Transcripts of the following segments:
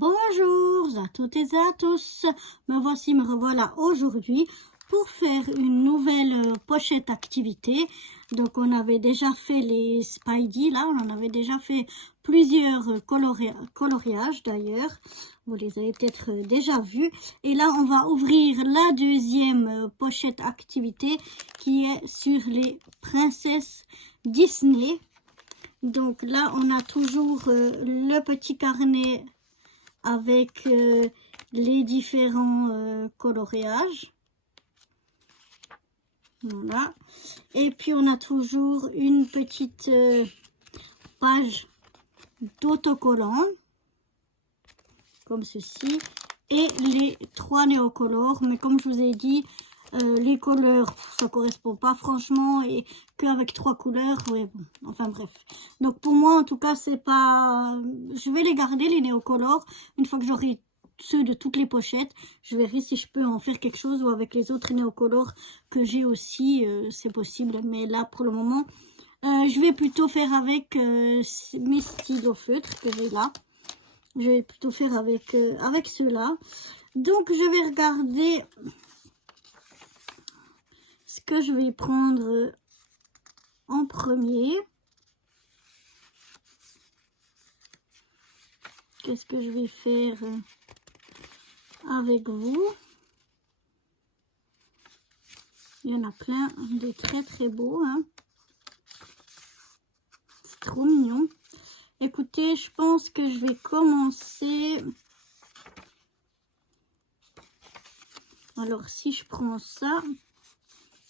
Bonjour à toutes et à tous, me revoilà aujourd'hui pour faire une nouvelle pochette activité. Donc on avait déjà fait les Spidey, là on en avait déjà fait plusieurs coloriages d'ailleurs, vous les avez peut-être déjà vus. Et là on va ouvrir la deuxième pochette activité qui est sur les princesses Disney. Donc là on a toujours le petit carnet avec les différents coloriages. Voilà. Et puis on a toujours une petite page d'autocollant comme ceci et les 3 néocolores. Mais comme je vous ai dit, les couleurs ça correspond pas franchement, et qu'avec 3 couleurs, ouais, bon, enfin bref. Donc pour moi en tout cas c'est pas, je vais les garder les néocolores une fois que j'aurai ceux de toutes les pochettes. Je verrai si je peux en faire quelque chose, ou avec les autres néocolores que j'ai aussi, c'est possible. Mais là pour le moment je vais plutôt faire avec mes stylos feutres que j'ai là. Je vais plutôt faire avec ceux-là. Donc je vais regarder ce que je vais prendre en premier. Qu'est-ce que je vais faire avec vous? Il y en a plein de très très beaux, hein. C'est trop mignon. Écoutez, je pense que je vais commencer. Alors si je prends ça,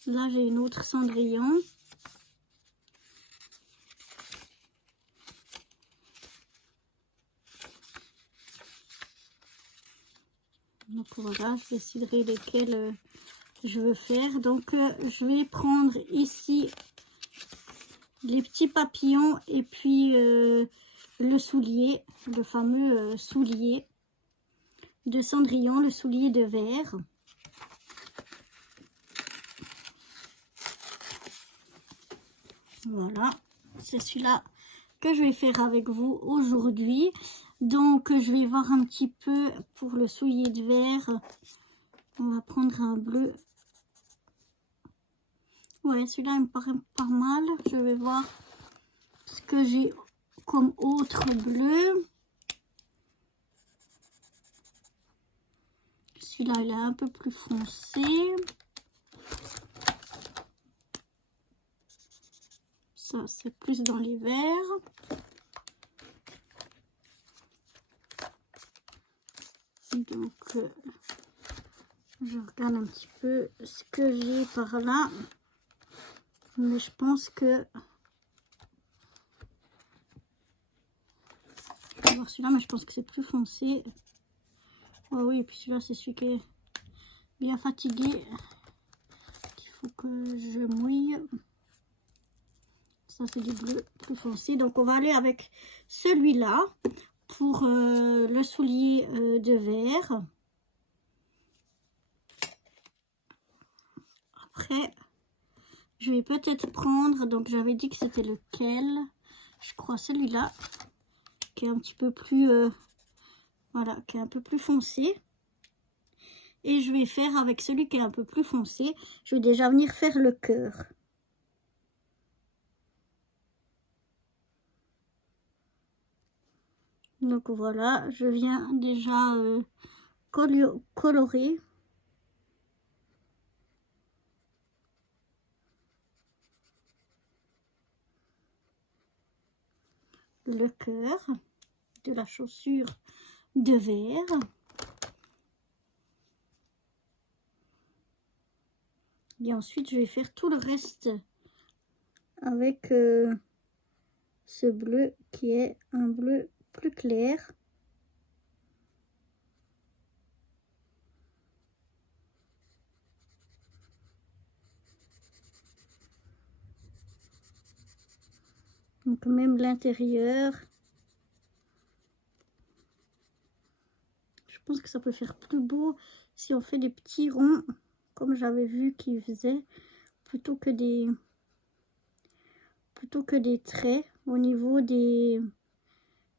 là j'ai une autre Cendrillon. Donc voilà, je déciderai lesquels je veux faire. Donc je vais prendre ici les petits papillons et puis le soulier, le fameux soulier de Cendrillon, le soulier de verre. Voilà, c'est celui-là que je vais faire avec vous aujourd'hui. Donc je vais voir un petit peu pour le soulier de verre. On va prendre un bleu. Ouais, celui-là il me paraît pas mal. Je vais voir ce que j'ai comme autre bleu. Celui-là il est un peu plus foncé. Ça c'est plus dans les verts. Donc je regarde un petit peu ce que j'ai par là. Mais je pense que je vais voir celui-là, mais je pense que c'est plus foncé. Oh oui, et puis celui-là c'est celui qui est bien fatigué, qu'il faut que je mouille. Ça c'est du bleu plus foncé. Donc on va aller avec celui-là pour le soulier de verre. Après je vais peut-être prendre, donc j'avais dit que c'était lequel, je crois celui-là qui est un petit peu plus voilà, qui est un peu plus foncé. Et je vais faire avec celui qui est un peu plus foncé. Je vais déjà venir faire le cœur. Donc voilà, je viens déjà colorer. Le cœur de la chaussure de verre. Et ensuite je vais faire tout le reste avec ce bleu qui est un bleu plus clair. Donc même l'intérieur. Je pense que ça peut faire plus beau si on fait des petits ronds comme j'avais vu qu'ils faisaient, plutôt que des traits au niveau des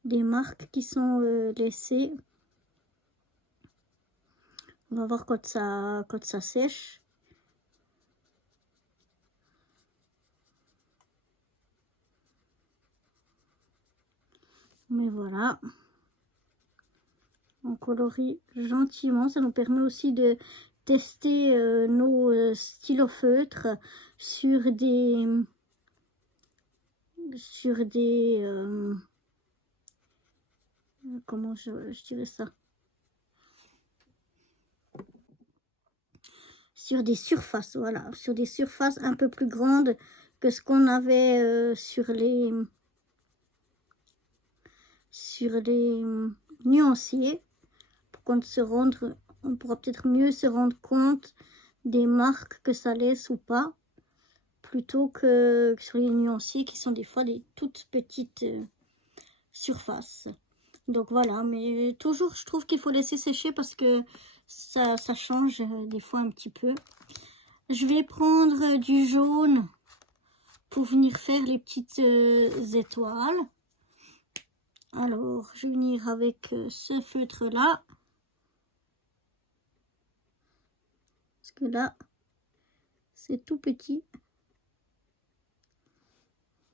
marques qui sont laissées. On va voir quand ça sèche. Mais voilà. On colorie gentiment. Ça nous permet aussi de tester nos stylos feutres sur des comment je dirais ça, sur des surfaces, voilà, sur des surfaces un peu plus grandes que ce qu'on avait sur les nuanciers, pour qu'on se rende, on pourra peut-être mieux se rendre compte des marques que ça laisse ou pas, plutôt que sur les nuanciers qui sont des fois des toutes petites surfaces. Donc voilà, mais toujours je trouve qu'il faut laisser sécher parce que ça change des fois un petit peu. Je vais prendre du jaune pour venir faire les petites étoiles. Alors, je vais venir avec ce feutre-là. Parce que là, c'est tout petit.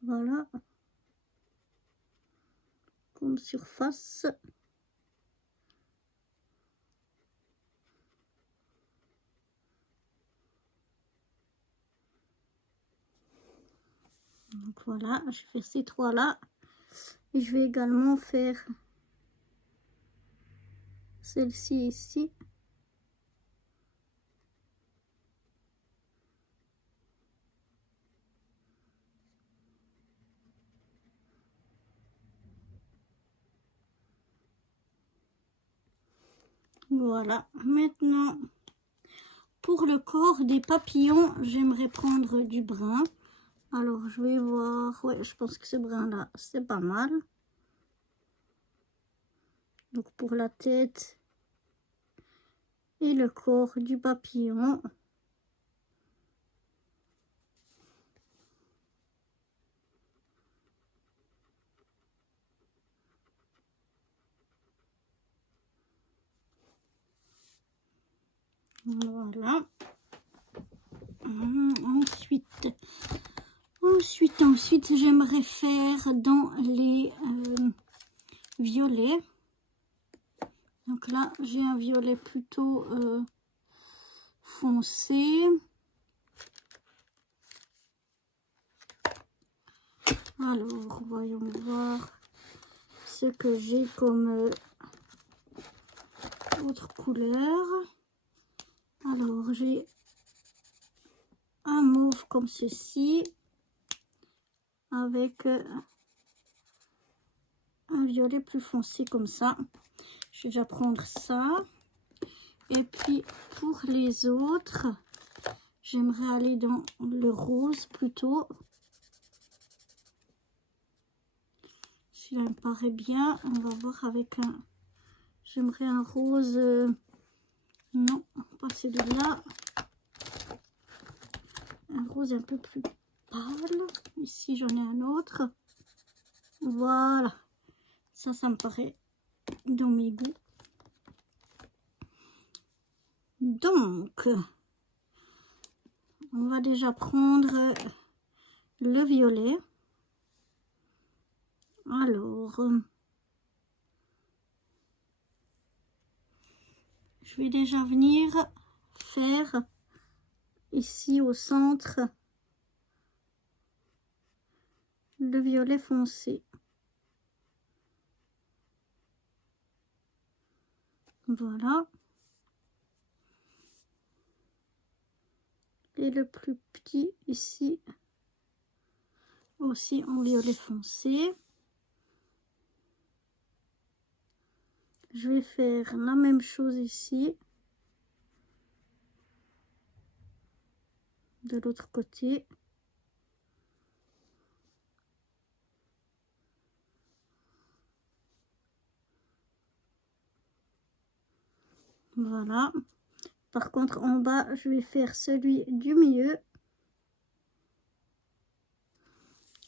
Voilà. Comme surface. Donc voilà, je vais faire ces trois-là. Et je vais également faire celle-ci ici. Voilà, maintenant, pour le corps des papillons, j'aimerais prendre du brun. Alors, je vais voir, ouais, je pense que ce brun-là, c'est pas mal. Donc, pour la tête et le corps du papillon. Voilà. Ensuite, j'aimerais faire dans les violets. Donc là, j'ai un violet plutôt foncé. Alors, voyons voir ce que j'ai comme autre couleur. Alors, j'ai un mauve comme ceci, avec un violet plus foncé comme ça. Je vais déjà prendre ça. Et puis, pour les autres, j'aimerais aller dans le rose plutôt. Celui-là me paraît bien. On va voir avec un... J'aimerais un rose... non, pas celui-là. Un rose un peu plus pâle. Ici, j'en ai un autre. Voilà. Ça me paraît dans mes goûts. Donc, on va déjà prendre le violet. Alors, je vais déjà venir faire ici au centre le violet foncé. Voilà. Et le plus petit ici aussi en violet foncé. Je vais faire la même chose ici de l'autre côté. Voilà. Par contre, en bas, je vais faire celui du milieu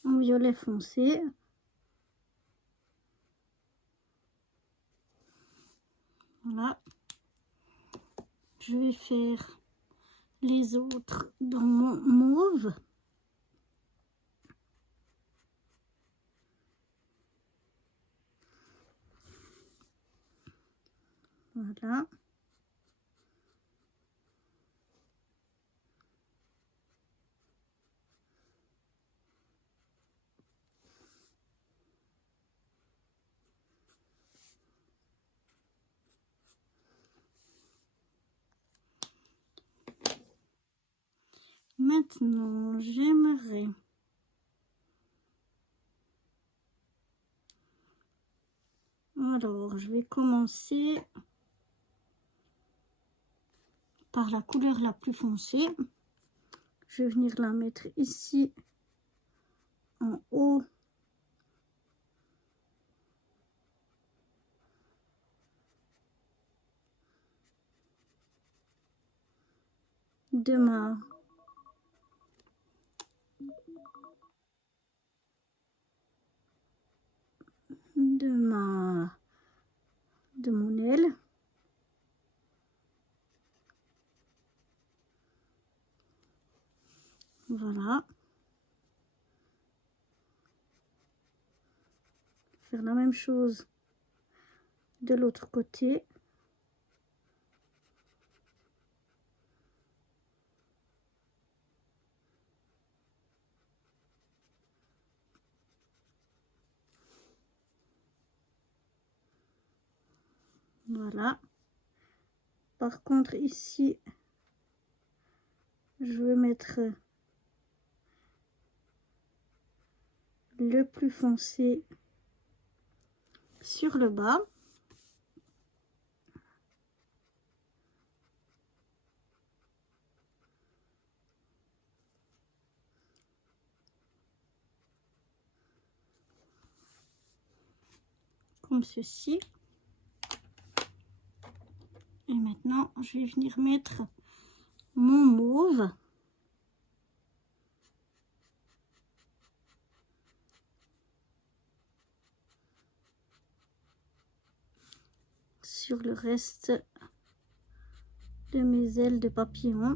en violet foncé. Voilà. je vais faire les autres dans mon mauve. Voilà. Maintenant, j'aimerais alors, je vais commencer par la couleur la plus foncée. Je vais venir la mettre ici en haut de mon aile. Voilà. Faire la même chose de l'autre côté. Voilà. Par contre, ici, je vais mettre le plus foncé sur le bas. Comme ceci. Et maintenant, je vais venir mettre mon mauve sur le reste de mes ailes de papillon.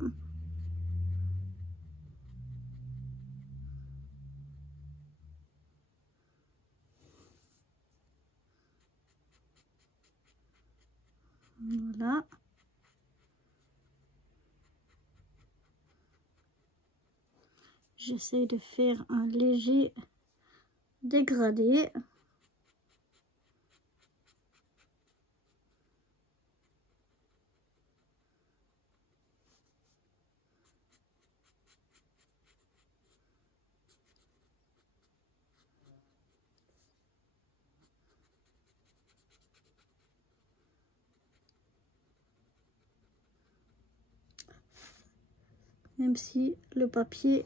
Voilà. J'essaie de faire un léger dégradé. Même si le papier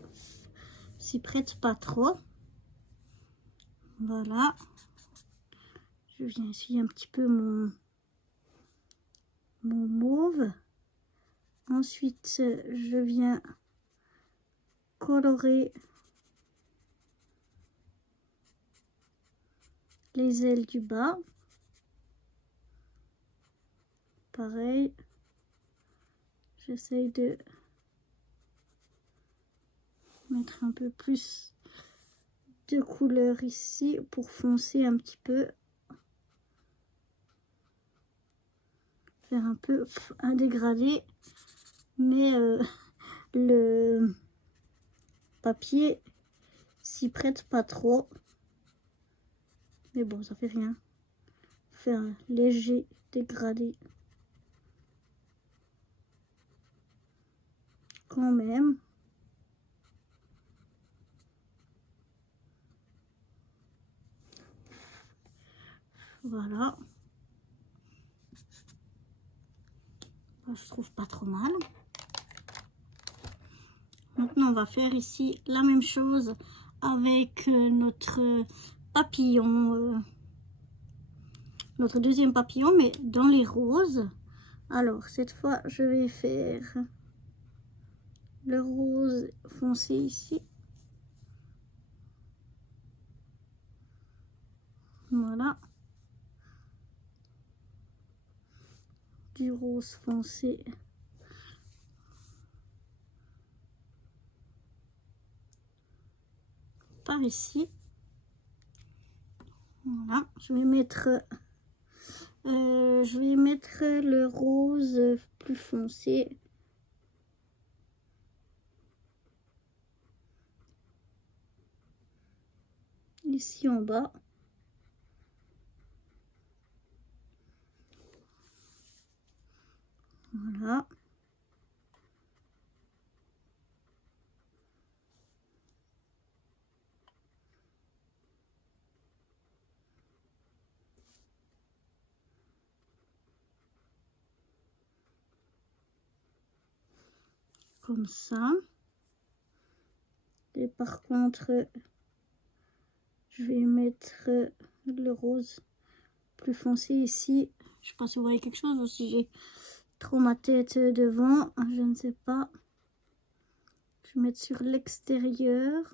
s'y prête pas trop. Voilà. Je viens essuyer un petit peu mon mauve. Ensuite, je viens colorer les ailes du bas. Pareil. J'essaye de mettre un peu plus de couleur ici pour foncer un petit peu. Faire un peu un dégradé. Mais le papier s'y prête pas trop. Mais bon, ça fait rien. Faire un léger dégradé. Quand même. Voilà. Je trouve pas trop mal. Maintenant, on va faire ici la même chose avec notre papillon. Notre deuxième papillon, mais dans les roses. Alors, cette fois, je vais faire le rose foncé ici. Voilà. Du rose foncé noir ici. Voilà, je vais mettre le rose plus foncé. Ici en bas. Voilà. Comme ça. Et par contre, je vais mettre le rose plus foncé ici. Je sais pas si vous voyez quelque chose ou si j'ai trop ma tête devant. Je ne sais pas. Je vais mettre sur l'extérieur.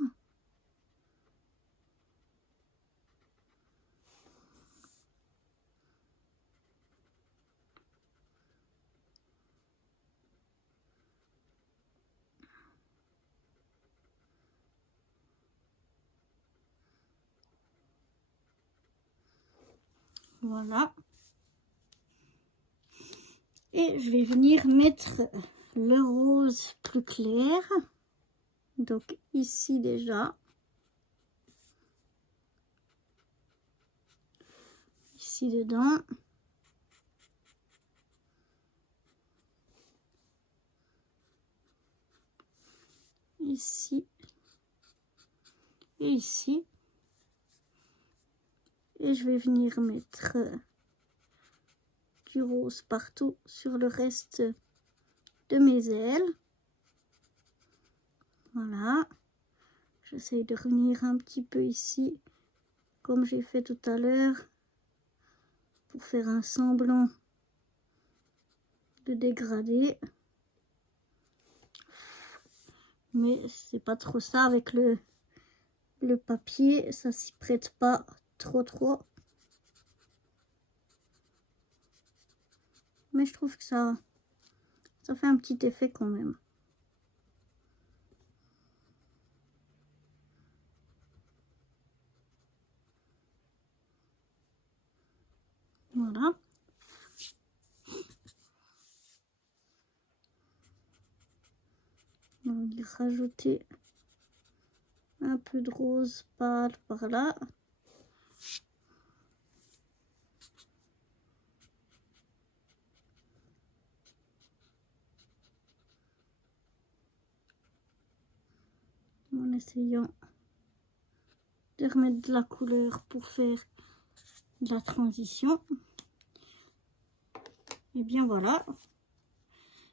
Voilà. Et je vais venir mettre le rose plus clair. Donc ici déjà. Ici dedans. Ici. Et ici. Et je vais venir mettre du rose partout sur le reste de mes ailes. Voilà. J'essaie de revenir un petit peu ici, comme j'ai fait tout à l'heure, pour faire un semblant de dégradé. Mais c'est pas trop ça avec le papier, ça s'y prête pas trop. Mais je trouve que ça fait un petit effet quand même. Voilà. On va rajouter un peu de rose pâle par là. En essayant de remettre de la couleur pour faire de la transition. Et bien voilà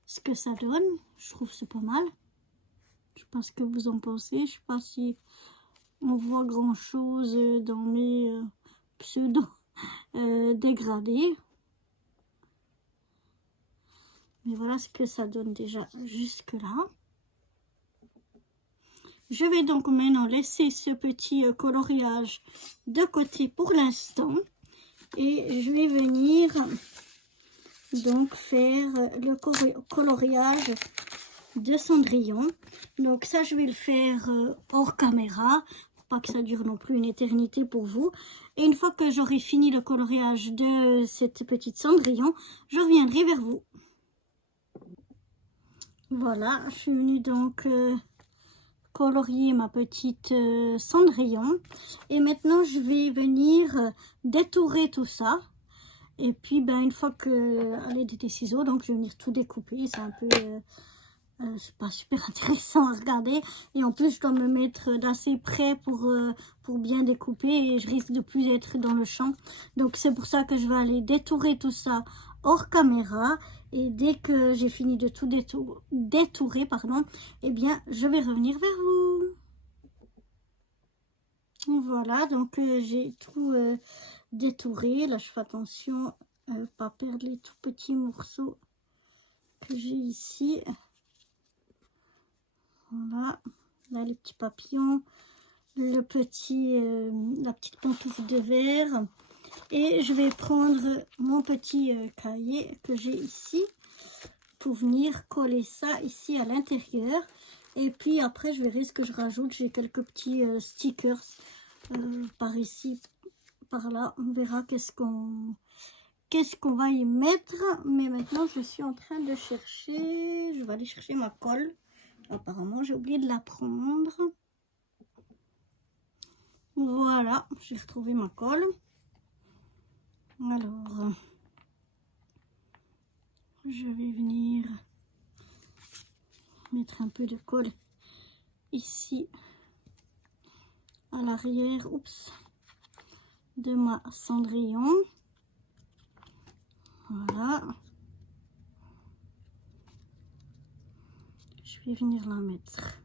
ce que ça donne. Je trouve que c'est pas mal. Je sais pas ce que vous en pensez. Je sais pas si on voit grand chose dans mes pseudo dégradés. Mais voilà ce que ça donne déjà jusque là. Je vais donc maintenant laisser ce petit coloriage de côté pour l'instant. Et je vais venir donc faire le coloriage de Cendrillon. Donc ça, je vais le faire hors caméra, pour pas que ça dure non plus une éternité pour vous. Et une fois que j'aurai fini le coloriage de cette petite Cendrillon, je reviendrai vers vous. Voilà, je suis venue donc colorier ma petite Cendrillon. Et maintenant, je vais venir détourer tout ça. Et puis, ben, une fois que... à l'aide des ciseaux, donc je vais venir tout découper. C'est un peu... c'est pas super intéressant à regarder. Et en plus, je dois me mettre d'assez près pour bien découper. Et je risque de plus être dans le champ. Donc, c'est pour ça que je vais aller détourer tout ça hors caméra. Et dès que j'ai fini de tout détourer, pardon, eh bien, je vais revenir vers vous. Voilà, donc j'ai tout détouré. Là, je fais attention à ne pas perdre les tout petits morceaux que j'ai ici. Voilà, là les petits papillons, la petite pantoufle de verre. Et je vais prendre mon petit cahier que j'ai ici pour venir coller ça ici à l'intérieur. Et puis après, je verrai ce que je rajoute. J'ai quelques petits stickers par ici, par là. On verra qu'est-ce qu'on va y mettre. Mais maintenant, je suis en train de chercher. Je vais aller chercher ma colle. Apparemment, j'ai oublié de la prendre. Voilà, j'ai retrouvé ma colle. Alors, je vais venir mettre un peu de colle ici à l'arrière, oups, de ma cendrillon. Voilà. Je vais venir la mettre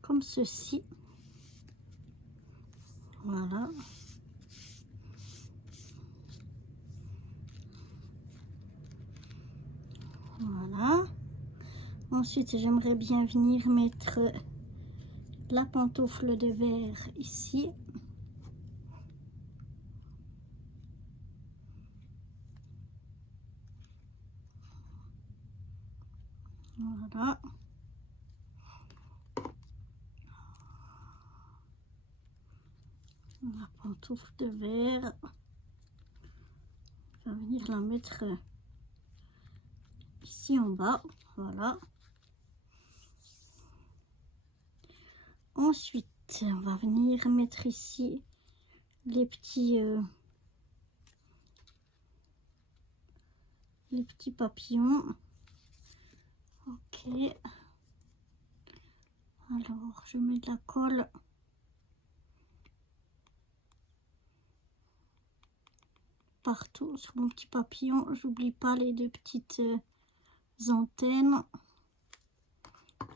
comme ceci. Voilà. Voilà. Ensuite, j'aimerais bien venir mettre la pantoufle de verre ici. Voilà. La pantoufle de verre. Je vais venir la mettre ici en bas. Voilà. Ensuite, on va venir mettre ici les petits papillons. Ok. Alors, je mets de la colle partout sur mon petit papillon. J'oublie pas les deux petites antennes.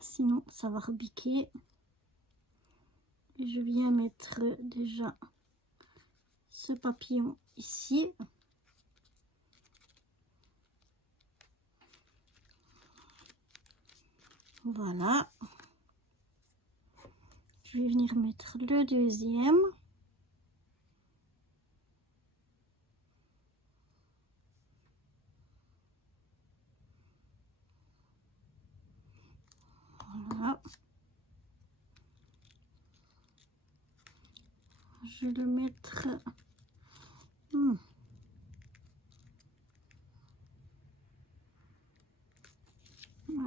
Sinon, ça va rebiquer. Et je viens mettre déjà ce papillon ici. Voilà. Je vais venir mettre le deuxième. Voilà. Je vais le mettre...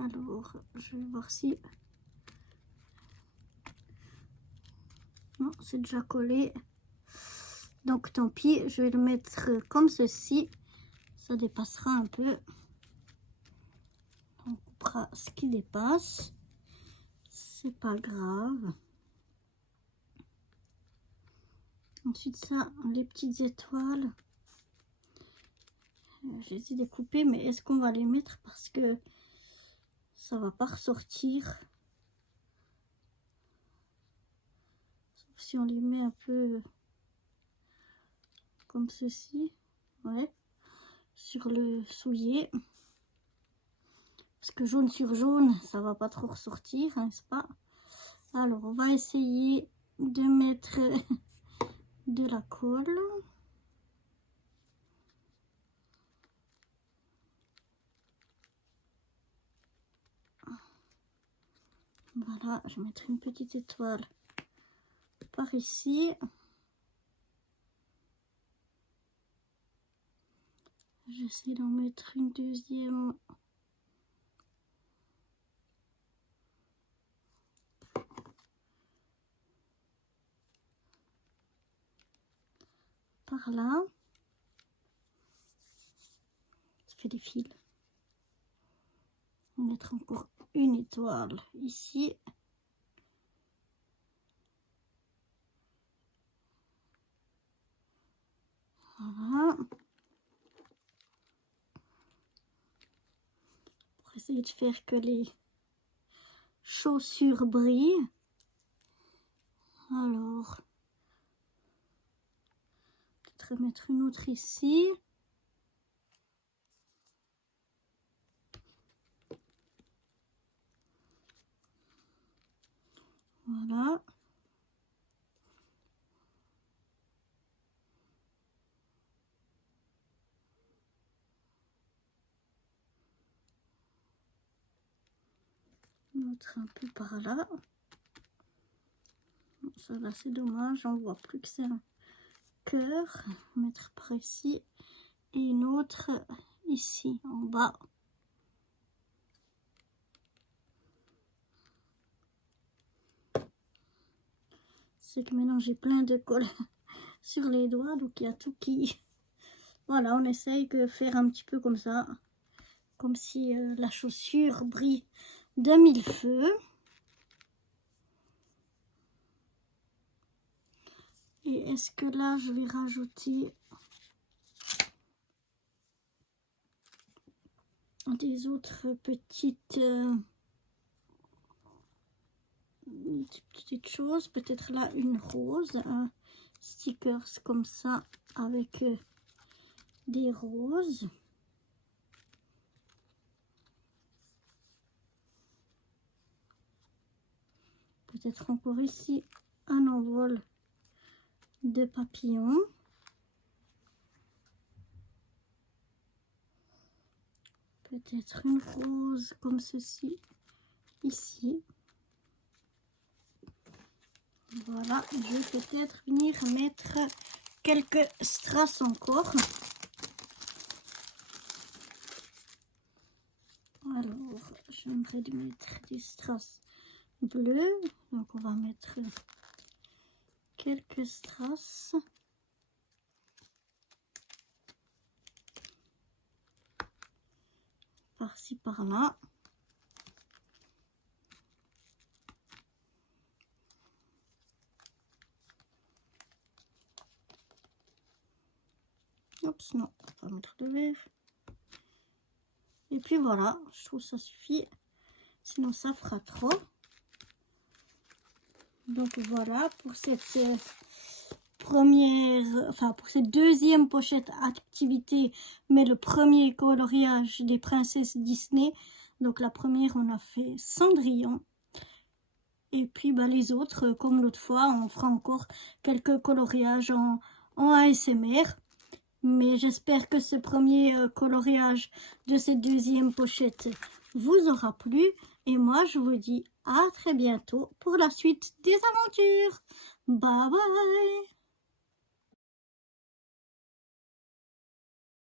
Alors, je vais voir si... Non, c'est déjà collé. Donc, tant pis, je vais le mettre comme ceci. Ça dépassera un peu. On coupera ce qui dépasse. C'est pas grave. Ensuite, ça, les petites étoiles. J'hésite de couper, mais est-ce qu'on va les mettre parce que ça va pas ressortir. Sauf si on les met un peu comme ceci. Ouais. Sur le soulier. Parce que jaune sur jaune, ça va pas trop ressortir, n'est-ce pas? Alors, on va essayer de mettre de la colle. Voilà, je vais mettre une petite étoile par ici. J'essaie d'en mettre une deuxième. Par là. Ça fait des fils. On va mettre encore une étoile ici. Voilà. Pour essayer de faire que les chaussures brillent. Alors, peut-être mettre une autre ici. Voilà. Un autre un peu par là. Ça là c'est dommage, on voit plus que c'est un cœur. Mettre par ici. Et une autre ici en bas. C'est que maintenant j'ai plein de colle sur les doigts, donc il y a tout qui... Voilà, on essaye de faire un petit peu comme ça, comme si la chaussure brille de mille feux. Et est-ce que là je vais rajouter des autres petites choses, peut-être là une rose, un stickers comme ça avec des roses. Peut-être encore ici un envol de papillons. Peut-être une rose comme ceci ici. Voilà, je vais peut-être venir mettre quelques strass encore. Alors, j'aimerais mettre des strass bleus. Donc, on va mettre quelques strass. Par-ci, par-là. Oups, non, on va pas mettre de vert. Et puis voilà, je trouve ça suffit. Sinon, ça fera trop. Donc voilà pour cette pour cette deuxième pochette activité, mais le premier coloriage des princesses Disney. Donc la première, on a fait Cendrillon. Et puis les autres, comme l'autre fois, on fera encore quelques coloriages en ASMR. Mais j'espère que ce premier coloriage de cette deuxième pochette vous aura plu. Et moi, je vous dis à très bientôt pour la suite des aventures. Bye bye!